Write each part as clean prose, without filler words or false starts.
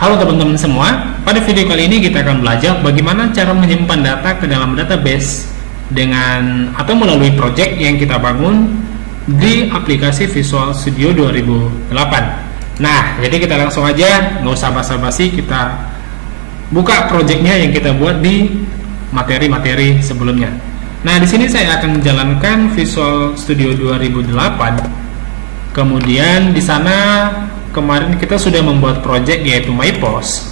Halo teman-teman semua, pada video kali ini kita akan belajar bagaimana cara menyimpan data ke dalam database dengan atau melalui project yang kita bangun di aplikasi Visual Studio 2008. Nah, jadi kita langsung aja, nggak usah basa-basi, kita buka projectnya yang kita buat di materi-materi sebelumnya. Nah, di sini saya akan menjalankan Visual Studio 2008. Kemudian di sana kemarin kita sudah membuat project yaitu MyPost.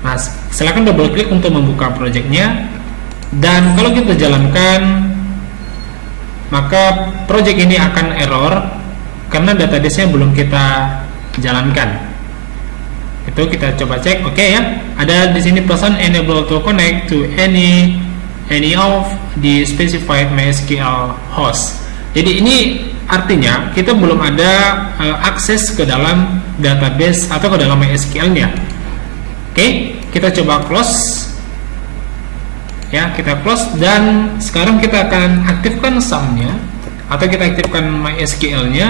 Nah, silakan double klik untuk membuka projectnya. Dan kalau kita jalankan, maka project ini akan error karena database-nya belum kita jalankan. Itu kita coba cek, oke ya. Ada di sini pesan enable to connect to any of the specified MySQL host. Jadi ini artinya kita belum ada akses ke dalam database atau ke dalam MySQL-nya. Oke, kita coba close. Ya, kita close dan sekarang kita akan aktifkan SAM-nya atau kita aktifkan MySQL-nya.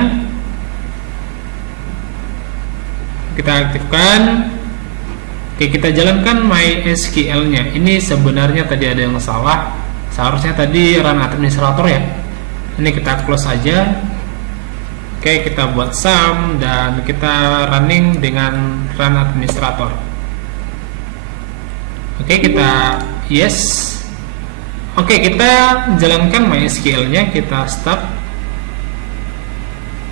Kita aktifkan. Oke, kita jalankan MySQL-nya. Ini sebenarnya tadi ada yang salah. Seharusnya tadi run administrator ya. Ini kita close aja. Oke, kita buat SAM dan kita running dengan run administrator. Oke, kita yes. Oke, kita jalankan MySQL-nya, kita start.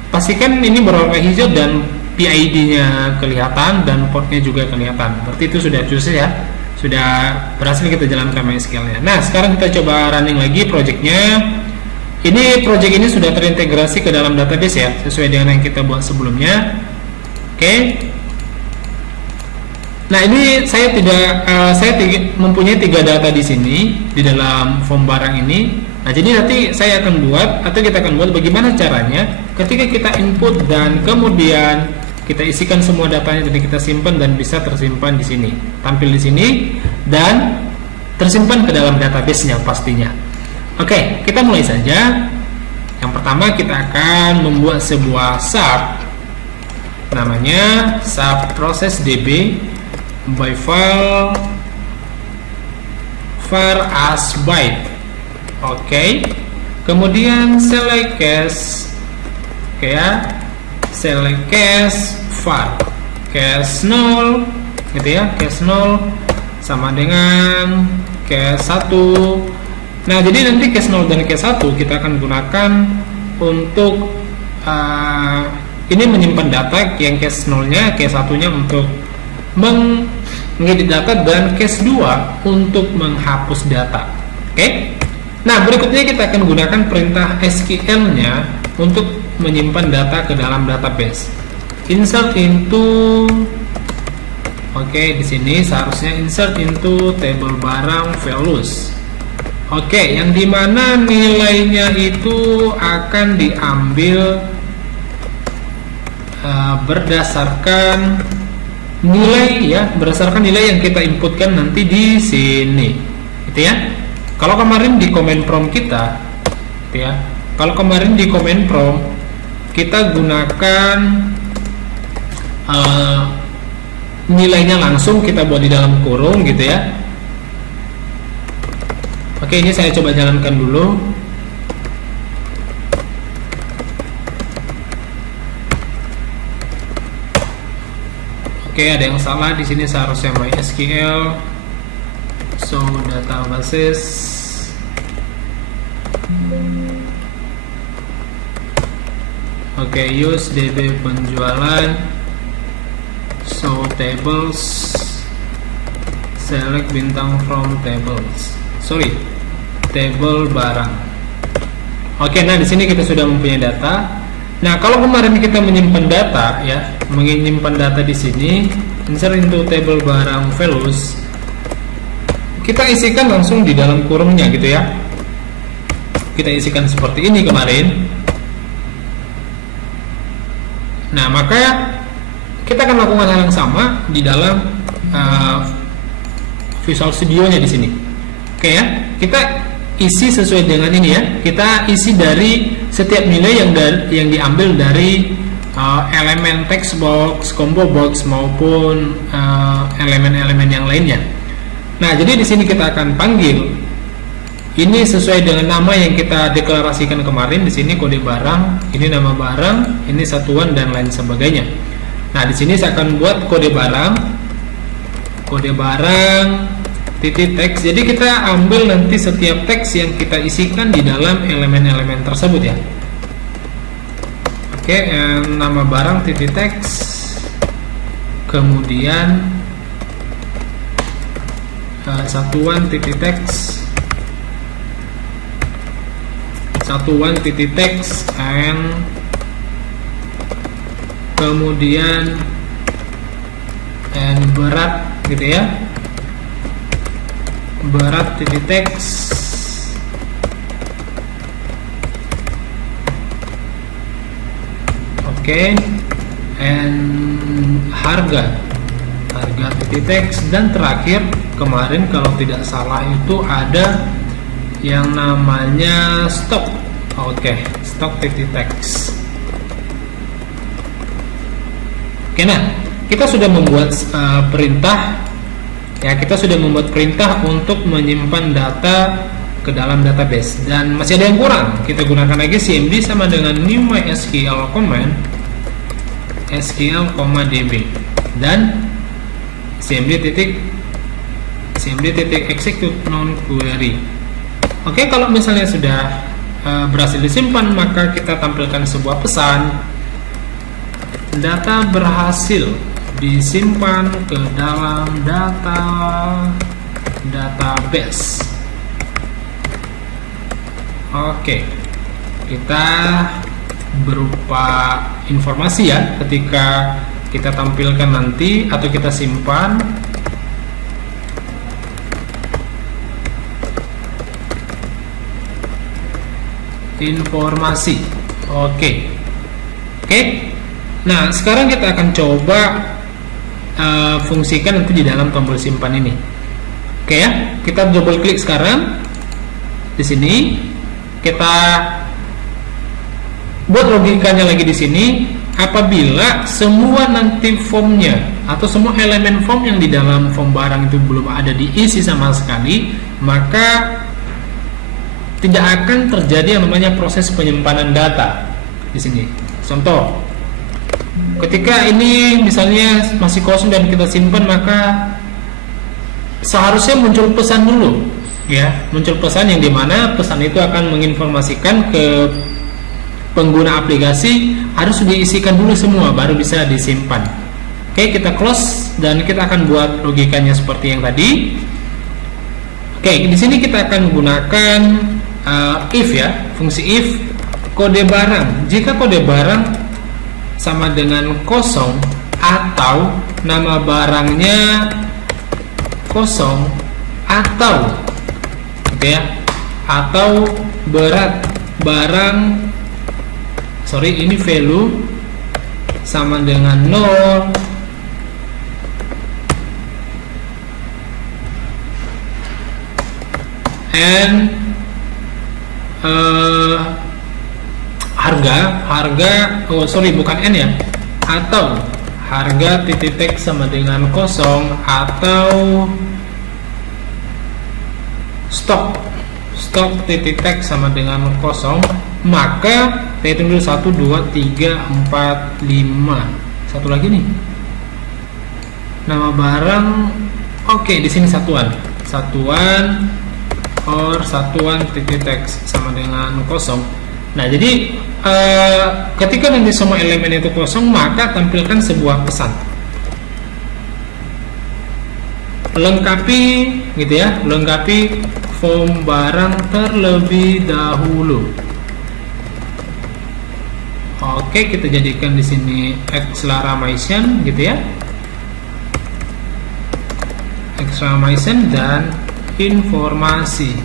Pastikan ini berwarna hijau dan PID-nya kelihatan dan portnya juga kelihatan. Berarti itu sudah sukses ya. Sudah berhasil kita jalankan MySQL-nya. Nah, sekarang kita coba running lagi project-nya. Ini project ini sudah terintegrasi ke dalam database ya, sesuai dengan yang kita buat sebelumnya. Oke. Nah, ini saya mempunyai 3 data di sini di dalam form barang ini. Nah, jadi nanti saya akan buat atau kita akan buat bagaimana caranya ketika kita input dan kemudian kita isikan semua datanya, jadi kita simpan dan bisa tersimpan di sini, tampil di sini dan tersimpan ke dalam database-nya pastinya. Oke, kita mulai saja. Yang pertama kita akan membuat sebuah sub, namanya sub process db by file var as byte. Oke, kemudian select cache, oke ya, select cache var cache 0 gitu ya, cache 0 sama dengan cache 1. Nah, jadi nanti cache 0 dan cache 1 kita akan gunakan untuk ini menyimpan data, yang cache 0-nya, cache 1-nya untuk mengedit data dan cache 2 untuk menghapus data. Oke. Nah, berikutnya kita akan gunakan perintah SQL-nya untuk menyimpan data ke dalam database. Insert into, oke, di sini seharusnya insert into table barang values. Oke, yang dimana nilainya itu akan diambil berdasarkan nilai ya, berdasarkan nilai yang kita inputkan nanti di sini, gitu ya. Kalau kemarin di command prompt kita, gitu ya. Kalau kemarin di command prompt kita gunakan nilainya langsung kita buat di dalam kurung, gitu ya. Oke, ini saya coba jalankan dulu. Oke, ada yang salah di sini, seharusnya MySQL so databases. Oke, use db penjualan so tables, select bintang from tables. Sorry, table barang. Oke, nah di sini kita sudah mempunyai data. Nah, kalau kemarin kita menyimpan data ya, menyimpan data di sini, insert into table barang values, kita isikan langsung di dalam kurungnya gitu ya. Kita isikan seperti ini kemarin. Nah, maka kita akan lakukan hal yang sama di dalam Visual Studio-nya di sini. Oke ya, kita isi sesuai dengan ini ya. Kita isi dari setiap nilai yang diambil dari elemen text box, combo box maupun elemen-elemen yang lainnya. Nah, jadi di sini kita akan panggil ini sesuai dengan nama yang kita deklarasikan kemarin. Di sini kode barang, ini nama barang, ini satuan dan lain sebagainya. Nah, di sini saya akan buat kode barang titik teks. Jadi kita ambil nanti setiap teks yang kita isikan di dalam elemen-elemen tersebut ya. Oke, nama barang titik teks, kemudian satuan titik teks, and kemudian berat gitu ya, berat titik teks, oke, and harga titik teks, dan terakhir kemarin kalau tidak salah itu ada yang namanya stok. Oke, stok titik teks. Oke, nah kita sudah membuat perintah ya, kita sudah membuat perintah untuk menyimpan data ke dalam database, dan masih ada yang kurang. Kita gunakan lagi cmd sama dengan new mysql command sql,db dan cmd execute non query. Oke, kalau misalnya sudah berhasil disimpan, maka kita tampilkan sebuah pesan, data berhasil disimpan ke dalam database. Oke, kita berupa informasi ya, ketika kita tampilkan nanti atau kita simpan. Informasi. Oke. Nah, sekarang kita akan coba fungsikan nanti di dalam tombol simpan ini. Oke ya, kita double klik sekarang. Di sini kita buat logikanya lagi di sini. Apabila semua nanti formnya atau semua elemen form yang di dalam form barang itu belum ada diisi sama sekali, maka tidak akan terjadi yang namanya proses penyimpanan data di sini. Contoh, ketika ini misalnya masih kosong dan kita simpan, maka seharusnya muncul pesan dulu ya, muncul pesan yang dimana pesan itu akan menginformasikan ke pengguna aplikasi harus diisikan dulu semua baru bisa disimpan. Oke, kita close dan kita akan buat logikanya seperti yang tadi. Oke, di sini kita akan gunakan if ya, fungsi if kode barang. Jika kode barang sama dengan kosong atau nama barangnya kosong atau gitu ya, atau berat barang, ini value sama dengan 0 and harga bukan n ya, atau harga titik teks sama dengan kosong atau stok titik teks sama dengan kosong, maka saya hitung dulu 1, 2, 3, 4, 5. Satu lagi nih, nama barang. Oke, di sini satuan or satuan titik teks sama dengan kosong. Nah, jadi ketika nanti semua elemen itu kosong, maka tampilkan sebuah pesan. Lengkapi gitu ya, lengkapi form barang terlebih dahulu. Oke, kita jadikan di sini exclamation gitu ya, exclamation dan informasi,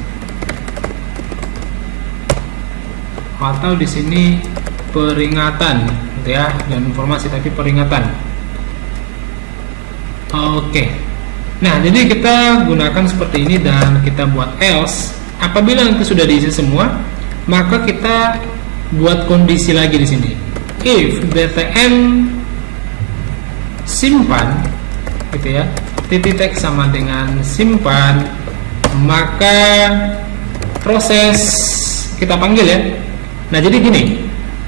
atau di sini peringatan gitu ya, dan informasi tapi peringatan. Oke, nah jadi kita gunakan seperti ini dan kita buat else. Apabila nanti sudah diisi semua, maka kita buat kondisi lagi di sini. if btn simpan gitu ya, titik teks sama dengan simpan, maka proses kita panggil ya. Nah, jadi gini,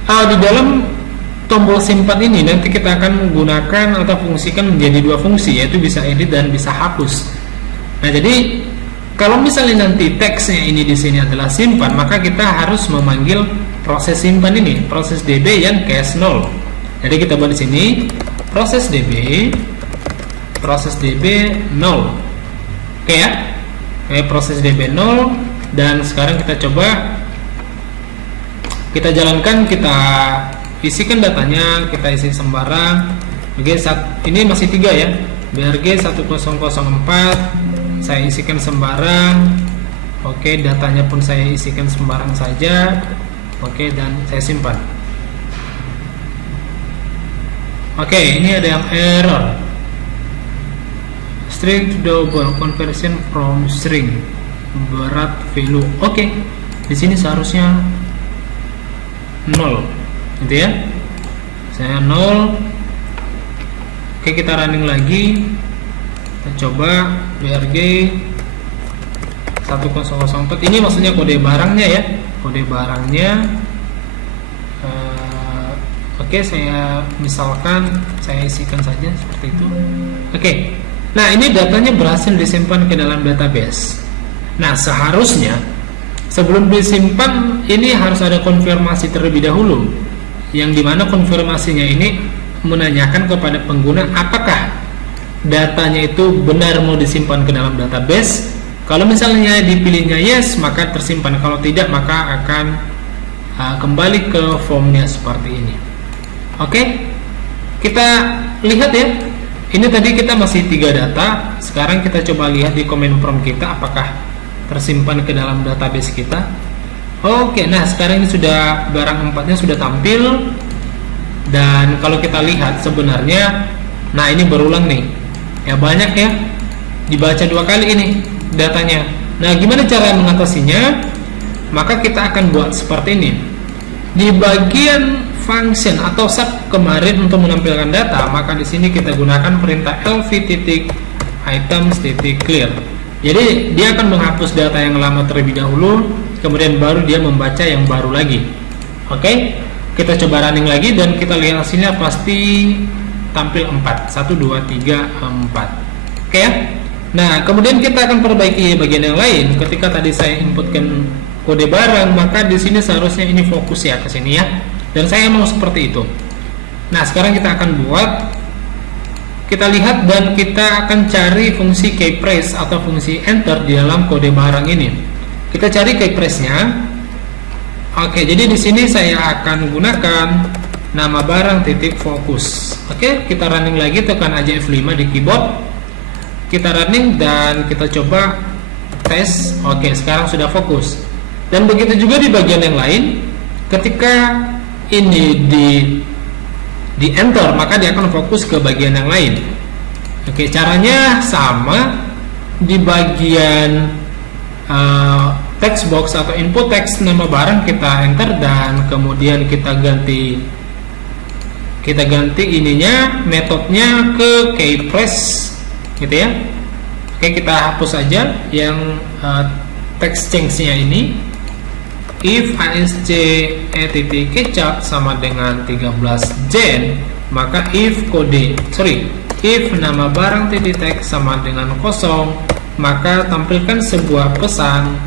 di dalam tombol simpan ini nanti kita akan menggunakan atau fungsikan menjadi dua fungsi, yaitu bisa edit dan bisa hapus. Nah, jadi kalau misalnya nanti teksnya ini di sini adalah simpan, maka kita harus memanggil proses simpan ini, proses db yang case 0. Jadi kita buat di sini proses db 0. Oke ya. Oke, proses db 0, dan sekarang kita coba kita jalankan, kita isikan datanya, kita isi sembarang. Oke, ini masih 3 ya. BRG 1004 saya isikan sembarang. Oke, datanya pun saya isikan sembarang saja. Oke, dan saya simpan. Oke, ini ada yang error. String double conversion from string, berat value. Oke, di sini seharusnya 0, gitu ya. Saya 0. Oke, kita running lagi. Kita coba BRG 1004. Ini maksudnya kode barangnya ya, kode barangnya. Oke, saya misalkan saya isikan saja seperti itu. Oke, nah ini datanya berhasil disimpan ke dalam database. Nah, seharusnya sebelum disimpan ini harus ada konfirmasi terlebih dahulu, yang dimana konfirmasinya ini menanyakan kepada pengguna apakah datanya itu benar mau disimpan ke dalam database. Kalau misalnya dipilihnya yes, maka tersimpan. Kalau tidak, maka akan kembali ke formnya seperti ini. Oke, kita lihat ya. Ini tadi kita masih 3 data. Sekarang kita coba lihat di command prompt kita apakah tersimpan ke dalam database kita. Oke, nah sekarang ini sudah barang 4-nya sudah tampil. Dan kalau kita lihat sebenarnya, nah ini berulang nih. Ya, banyak ya, dibaca 2 kali ini datanya. Nah, gimana cara mengatasinya? Maka kita akan buat seperti ini. Di bagian function atau sub kemarin untuk menampilkan data, maka di sini kita gunakan perintah lv.items.clear. Jadi dia akan menghapus data yang lama terlebih dahulu, kemudian baru dia membaca yang baru lagi. Oke, kita coba running lagi dan kita lihat hasilnya pasti tampil 4. 1, 2, 3, 4. Oke ya. Nah, kemudian kita akan perbaiki bagian yang lain. Ketika tadi saya inputkan kode barang, maka di sini seharusnya ini fokus ya ke sini ya. Dan saya mau seperti itu. Nah, sekarang kita akan buat, kita lihat dan kita akan cari fungsi keypress atau fungsi enter di dalam kode barang ini. Kita cari keypress-nya. Oke, jadi di sini saya akan gunakan nama barang titik fokus. Oke, kita running lagi, tekan aja F5 di keyboard. Kita running dan kita coba tes. Oke, sekarang sudah fokus. Dan begitu juga di bagian yang lain. Ketika ini di enter, maka dia akan fokus ke bagian yang lain. Oke, caranya sama. Di bagian text box atau input text nama barang kita enter dan kemudian kita ganti ininya, metodenya ke keypress gitu ya. Oke, kita hapus saja yang text change-nya ini. If asc_e_ketchup sama dengan 13 Jen, maka if nama barang titik text sama dengan 0, maka tampilkan sebuah pesan,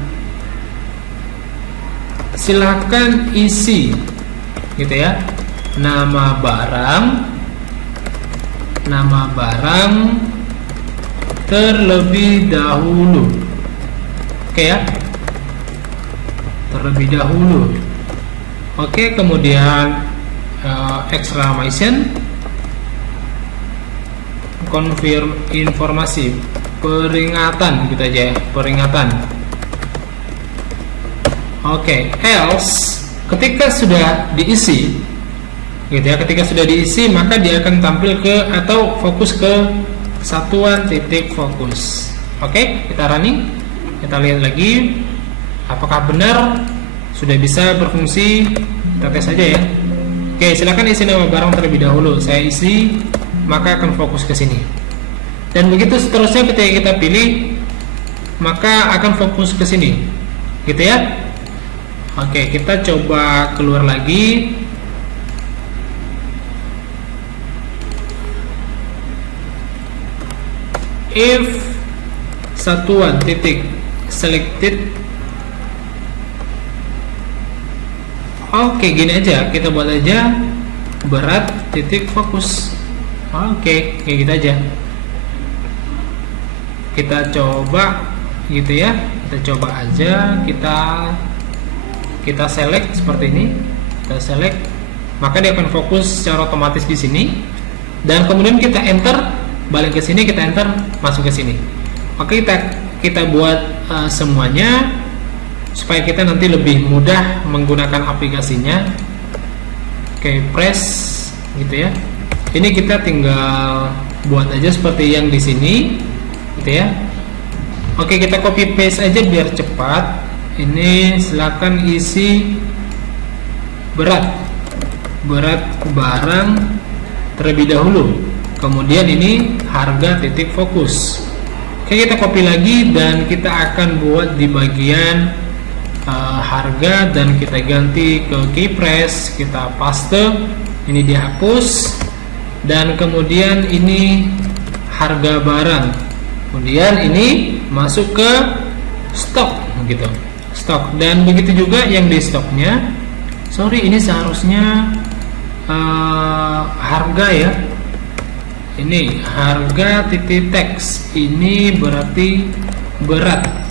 silahkan isi gitu ya, nama barang terlebih dahulu. Oke ya, terlebih dahulu. Oke, kemudian exclamation, confirm informasi, peringatan gitu aja ya, peringatan. Oke, else ketika sudah diisi gitu ya, ketika sudah diisi maka dia akan tampil ke atau fokus ke satuan titik fokus. Oke, kita running, kita lihat lagi apakah benar sudah bisa berfungsi. Kita tes saja ya. Oke Oke, silakan isi nama barang terlebih dahulu. Saya isi, maka akan fokus ke sini. Dan begitu seterusnya ketika kita pilih, maka akan fokus ke sini. Gitu ya. Oke, kita coba keluar lagi. If satuan titik selected. Oke, gini aja, kita buat aja berat titik fokus. Oke, kayak gitu aja. Kita coba gitu ya. Kita coba aja, kita select seperti ini. Kita select, maka dia akan fokus secara otomatis di sini. Dan kemudian kita enter, balik ke sini, kita enter, masuk ke sini. Oke, kita buat semuanya supaya kita nanti lebih mudah menggunakan aplikasinya. Oke, press gitu ya. Ini kita tinggal buat aja seperti yang di sini gitu ya. Oke, kita copy paste aja biar cepat. Ini silakan isi berat barang terlebih dahulu, kemudian ini harga titik fokus. Oke, kita copy lagi dan kita akan buat di bagian harga, dan kita ganti ke keypress, kita paste, ini dihapus, dan kemudian ini harga barang, kemudian ini masuk ke stok gitu, stok. Dan begitu juga yang di stoknya. Sorry, ini seharusnya harga ya, ini harga titik teks, ini berarti berat.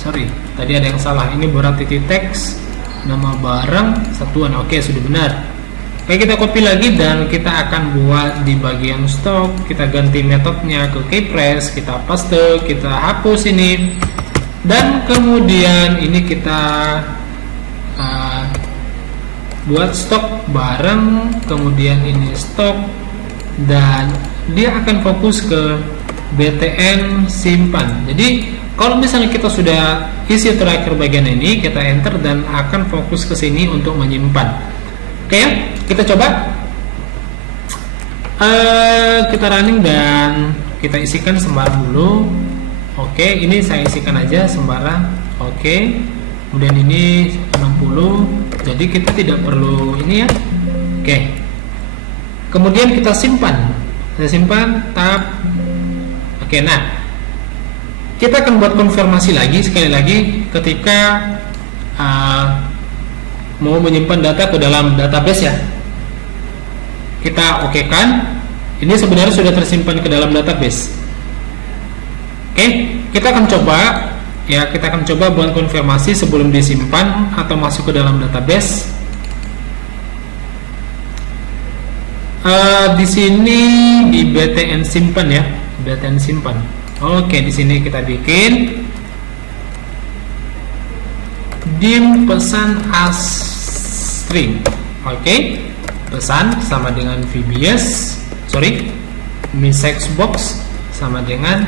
Sorry, tadi ada yang salah. Ini berat titik teks, nama barang, satuan. Oke, sudah benar. Oke, kita copy lagi dan kita akan buat di bagian stok. Kita ganti metodenya ke keypress, kita paste, kita hapus ini, dan kemudian ini kita buat stok barang, kemudian ini stok, dan dia akan fokus ke BTN simpan. Jadi kalau misalnya kita sudah isi terakhir bagian ini, kita enter dan akan fokus ke sini untuk menyimpan. Oke ya, kita coba. Kita running dan kita isikan sembarang dulu. Oke, ini saya isikan aja sembarang. Oke, kemudian ini 60. Jadi kita tidak perlu ini ya. Oke. Kemudian kita simpan. Kita simpan tab. Oke, nah kita akan buat konfirmasi lagi sekali lagi ketika mau menyimpan data ke dalam database ya. Kita oke kan? Ini sebenarnya sudah tersimpan ke dalam database. Oke, kita akan coba ya, kita akan coba buat konfirmasi sebelum disimpan atau masuk ke dalam database. Di sini di BTN simpan ya, BTN simpan. Oke, di sini kita bikin dim pesan as string. Oke, pesan sama dengan VBS, sorry, message box sama dengan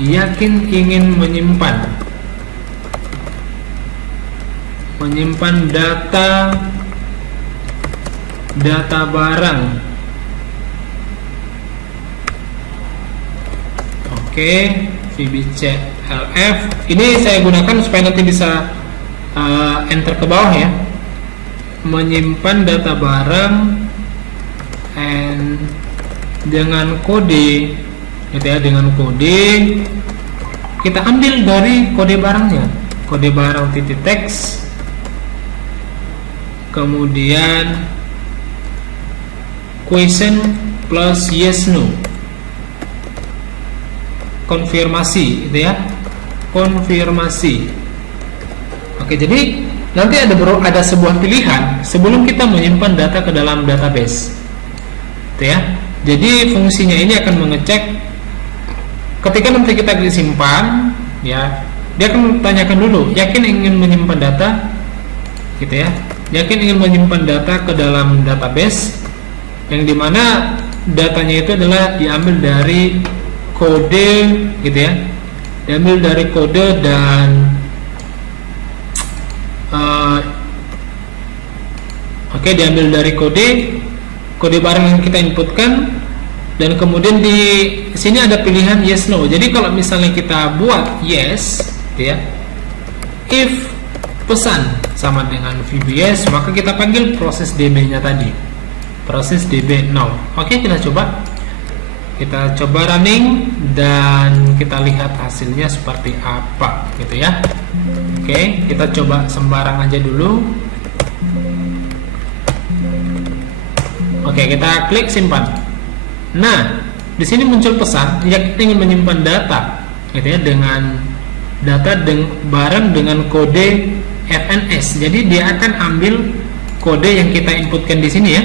yakin ingin menyimpan data barang. Oke, VBCLF ini saya gunakan supaya nanti bisa enter ke bawah ya. Menyimpan data barang and dengan kode gitu ya, dengan kode kita ambil dari kode barangnya, kode barang titik teks, kemudian question plus yes no, konfirmasi gitu ya, konfirmasi. Oke, jadi nanti ada sebuah pilihan sebelum kita menyimpan data ke dalam database gitu ya. Jadi fungsinya ini akan mengecek ketika nanti kita disimpan ya, dia akan tanyakan dulu yakin ingin menyimpan data gitu ya, yakin ingin menyimpan data ke dalam database yang dimana datanya itu adalah diambil dari kode gitu ya, diambil dari kode dan oke, diambil dari kode kode barang yang kita inputkan, dan kemudian di sini ada pilihan yes no. Jadi kalau misalnya kita buat yes, ya, if pesan sama dengan VBS, maka kita panggil proses DB-nya tadi, proses DB now. Oke, kita coba running dan kita lihat hasilnya seperti apa, gitu ya. Oke, kita coba sembarang aja dulu. Oke, kita klik simpan. Nah, di sini muncul pesan yang kita ingin menyimpan data, gitu ya, dengan data barang dengan kode FNS. Jadi dia akan ambil kode yang kita inputkan di sini ya,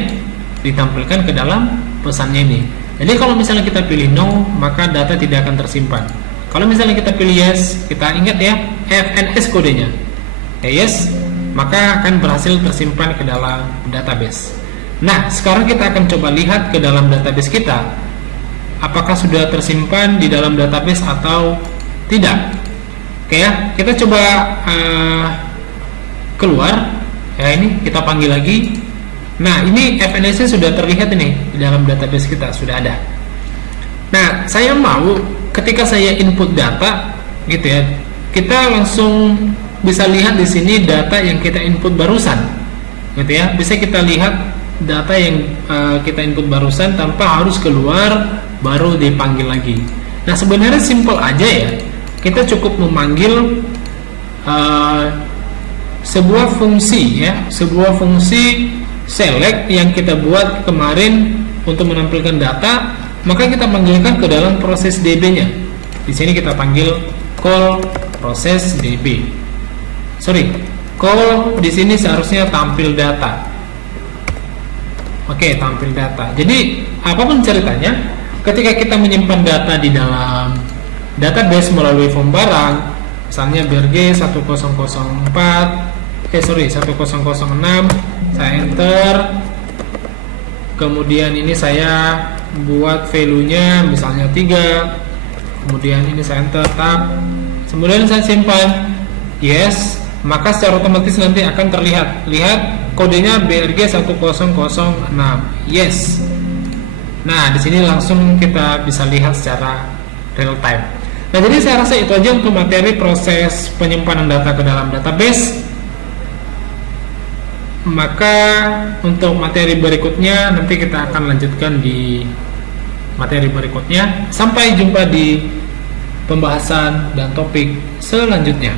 ditampilkan ke dalam pesannya ini. Jadi kalau misalnya kita pilih no, maka data tidak akan tersimpan. Kalau misalnya kita pilih yes, kita ingat ya, FNS kodenya. Yes, maka akan berhasil tersimpan ke dalam database. Nah, sekarang kita akan coba lihat ke dalam database kita, apakah sudah tersimpan di dalam database atau tidak. Oke ya, kita coba keluar. Ya, ini kita panggil lagi. Nah, ini FNS-nya sudah terlihat ini di dalam database kita, sudah ada. Nah, saya mau ketika saya input data, gitu ya, kita langsung bisa lihat di sini data yang kita input barusan, gitu ya. Bisa kita lihat data yang kita input barusan tanpa harus keluar baru dipanggil lagi. Nah, sebenarnya simple aja ya. Kita cukup memanggil sebuah fungsi ya, sebuah fungsi select yang kita buat kemarin untuk menampilkan data, maka kita panggilkan ke dalam proses DB-nya. Di sini kita panggil call proses DB. Call di sini seharusnya tampil data. Oke, tampil data. Jadi apapun ceritanya, ketika kita menyimpan data di dalam database melalui form barang, misalnya BRG 1006, saya enter, kemudian ini saya buat value-nya misalnya 3, kemudian ini saya enter tab, kemudian saya simpan yes, maka secara otomatis nanti akan terlihat, lihat kodenya BRG 1006 yes. Nah, di sini langsung kita bisa lihat secara real time. Nah, jadi saya rasa itu aja untuk materi proses penyimpanan data ke dalam database. Maka untuk materi berikutnya nanti kita akan lanjutkan di materi berikutnya. Sampai jumpa di pembahasan dan topik selanjutnya.